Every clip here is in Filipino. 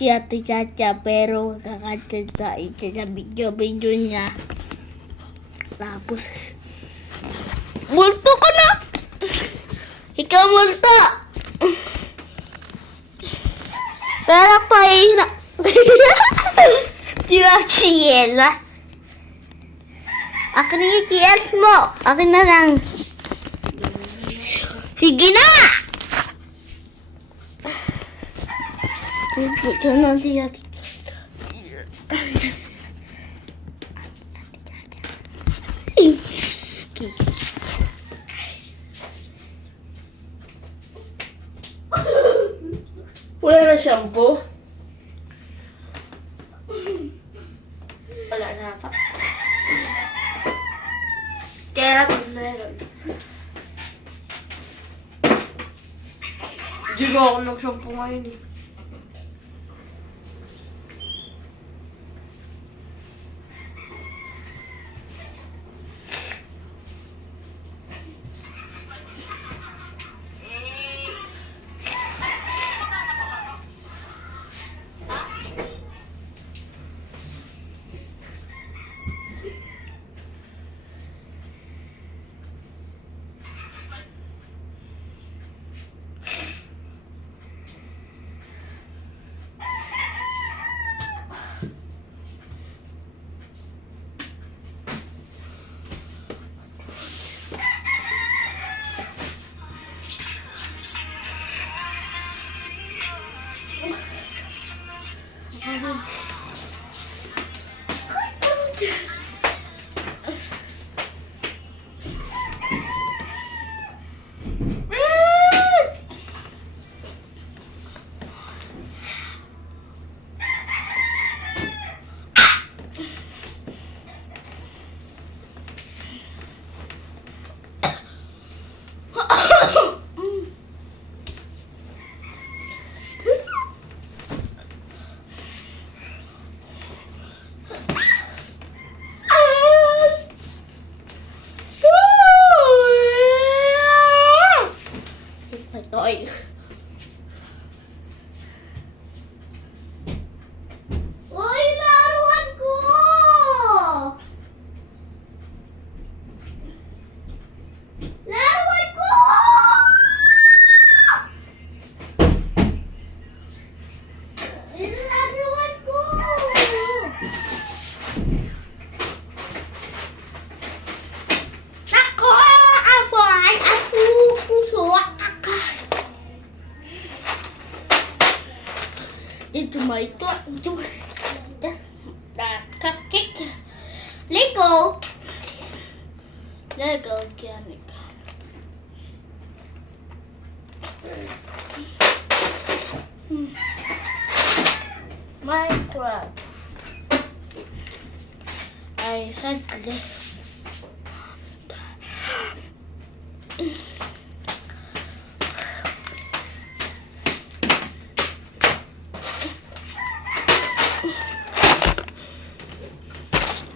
si Ate Chacha pero kakanta sa video niya. Tapos, multo ka na! Ikaw multo! Pero pa Tira Ciela. Akin yung CS mo. Akin na lang. Sige na! Ito na siya. Wala na shampoo? Wala na pa. Keratin meron. Hindi ko ako nag-shampoo ngayon eh. Toy. Uy, laruan ko! Laruan ko! Laruan ko! Nako! Ako ay puso. Ito kakik. Lego organic. Minecraft. I had this.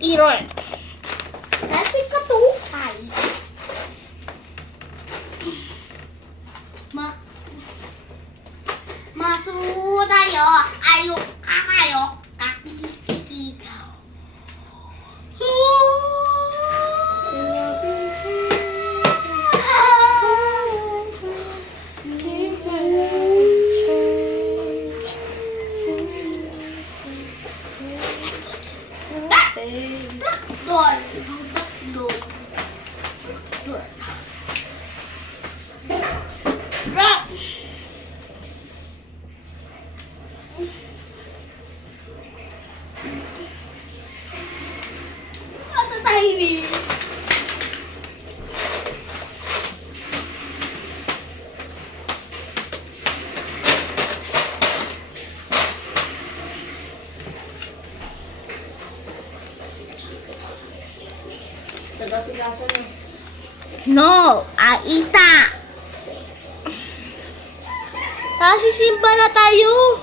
Iron. Kasi katuhay. Masudayo. Ayok kakayok. Kakikikaw. Ano tayo rin? Nagasigaso na. No, Aita. Simba na tayo.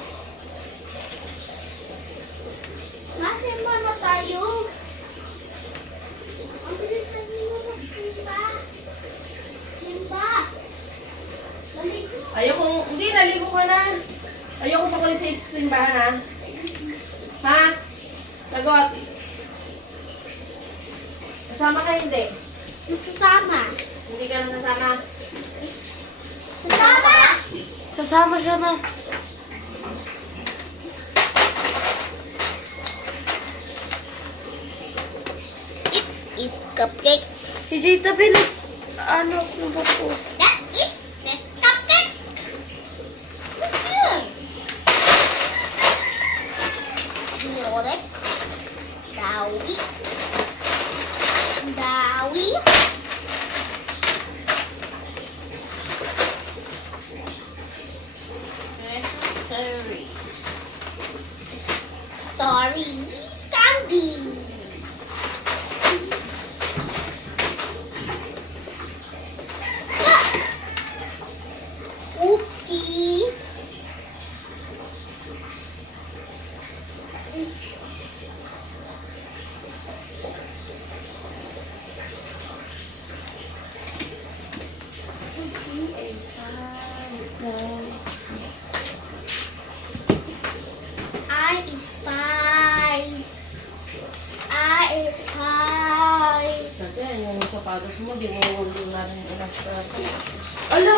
Simba na tayo. Ang bilis na simba. Simba. Ayoko, hindi, naligo ka na. Ayoko pa kulit sa simbahan ha. Ha? Sagot. Kasama ka hindi? Masasama. Hindi ka na nasama. Masasama! Sasama siya ma. Eat cupcake. Hindi tabi na. Ano kung ba po? Eat cupcake. Yun. Norek. Dawi. Dawi. Sorry. Sorry. Candy. Cookie. I eat pie. I eat pie. Dati yung sapatos mo, di mo na rin inas-inas. Ala!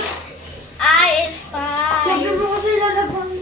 I eat pie. Sabi mo kasi lalabang